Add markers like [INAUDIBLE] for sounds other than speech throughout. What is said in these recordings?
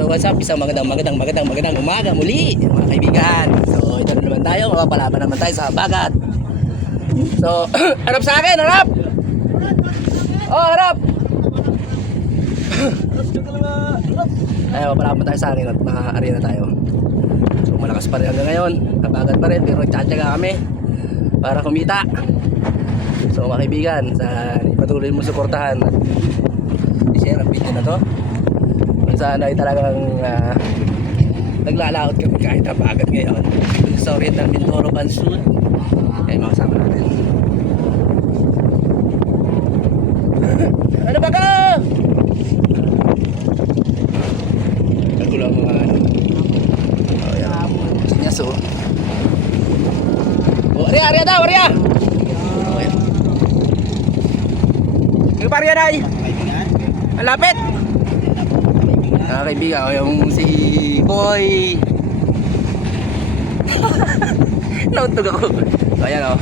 So what's up? Isang magandang magandang magandang magandang umaga muli mga kaibigan. So ito na naman tayo, mapapalaban naman tayo sa bagat. So [CLEARS THROAT] harap sa akin, harap! Oh, harap! [CLEARS THROAT] Ay, mapapalaban tayo sa akin at naka-arena tayo. So malakas pa rin hanggang ngayon, nabagat pa rin pero nagtsatsaga kami para kumita. So mga kaibigan, sa patuloy mo suportahan at i-share ang video na to saan ay talagang uh, naglalaot kami kahit ang bagat ngayon. Dito sa Oriental Mindoro Bansud ay makasama natin. Ano ba ka? nagulo ang mga ano. Oh yan sinyaso oh Arya Arya daw Arya oh yan na Ang lapit mga kaibigan, o yung si Boy. [LAUGHS] Nauntog ako. So ayan o.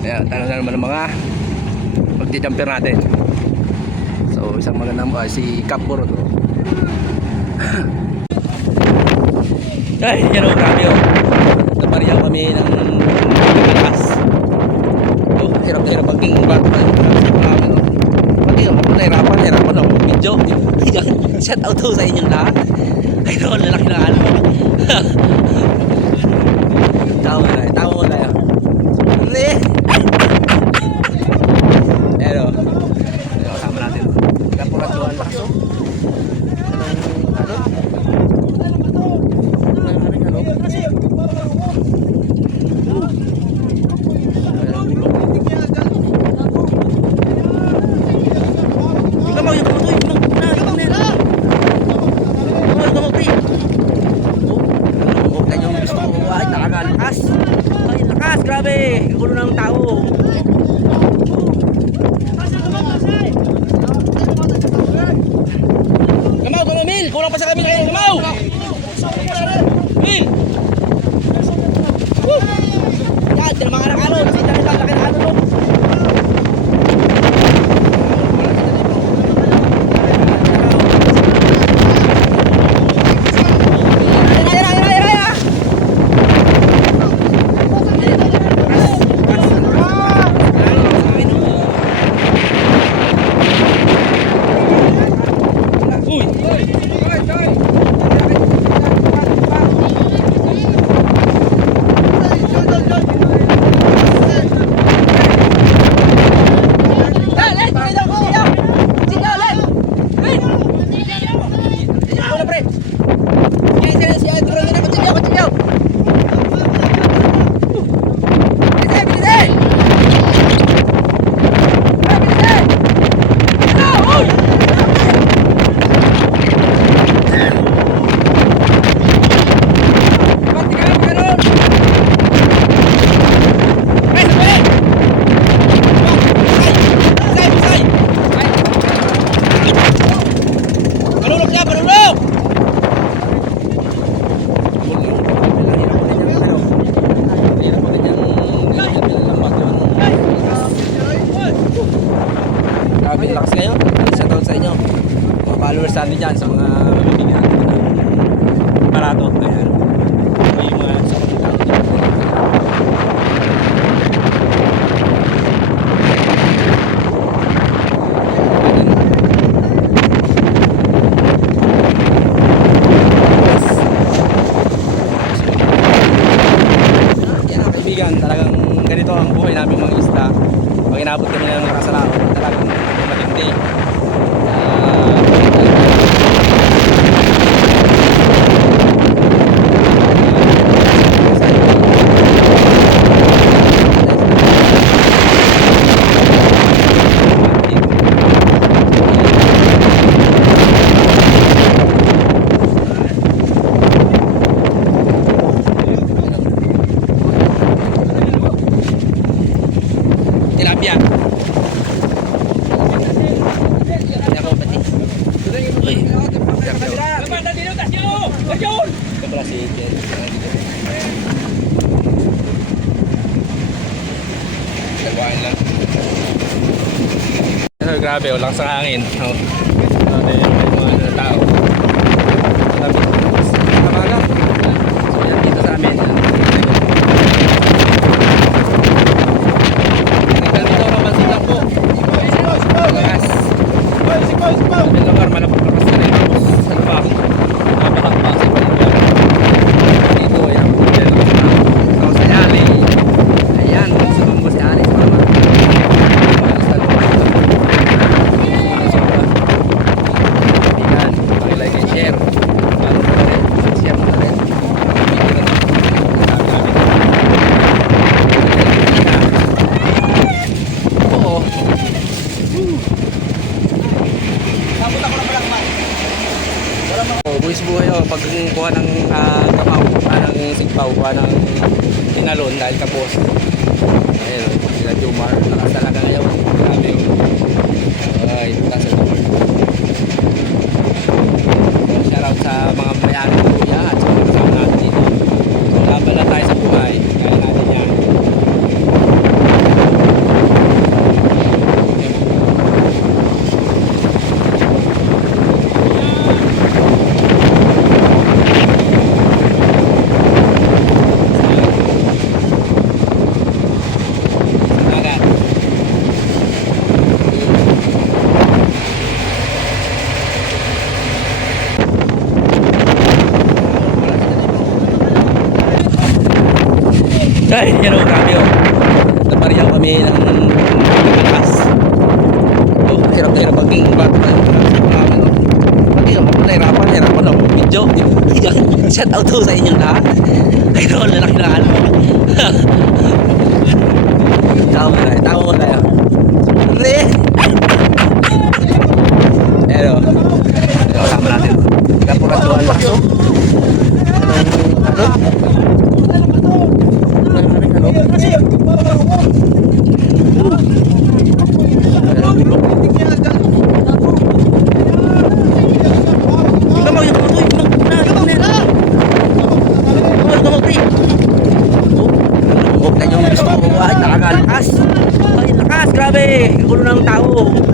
Ayan, tanong na naman ng mga magdi-jumper natin. So isang magandang uh, si Kapuro to. [LAUGHS] Ay, yan o, grabe o. Napariyaw kami ng malakas. Oh, hirap na hirap maging back. Pati ako, nahirapan, nahirapan ako. Medyo. Shout out to sa inyong lahat. Ay, no, lalaki na ano. Kaibigan, talagang ganito ang buhay namin mga isda. Pag inabot kami ng nakasalaot, talagang matindi. Ah, Ano, grabe, walang sa hangin. Oh. Grabe, mismo kayo pag ah, ah, kuha ng uh, kamaw, kuha ng sigpaw, kuha ng inalon dahil kapos. Ayun, sila Jomar, lakas talaga ngayon. Grabe yun. Ay, lakas sa Jomar. Shoutout sa mga bayani. set auto sa inyong lahat. Idol, laki na ano. Oh.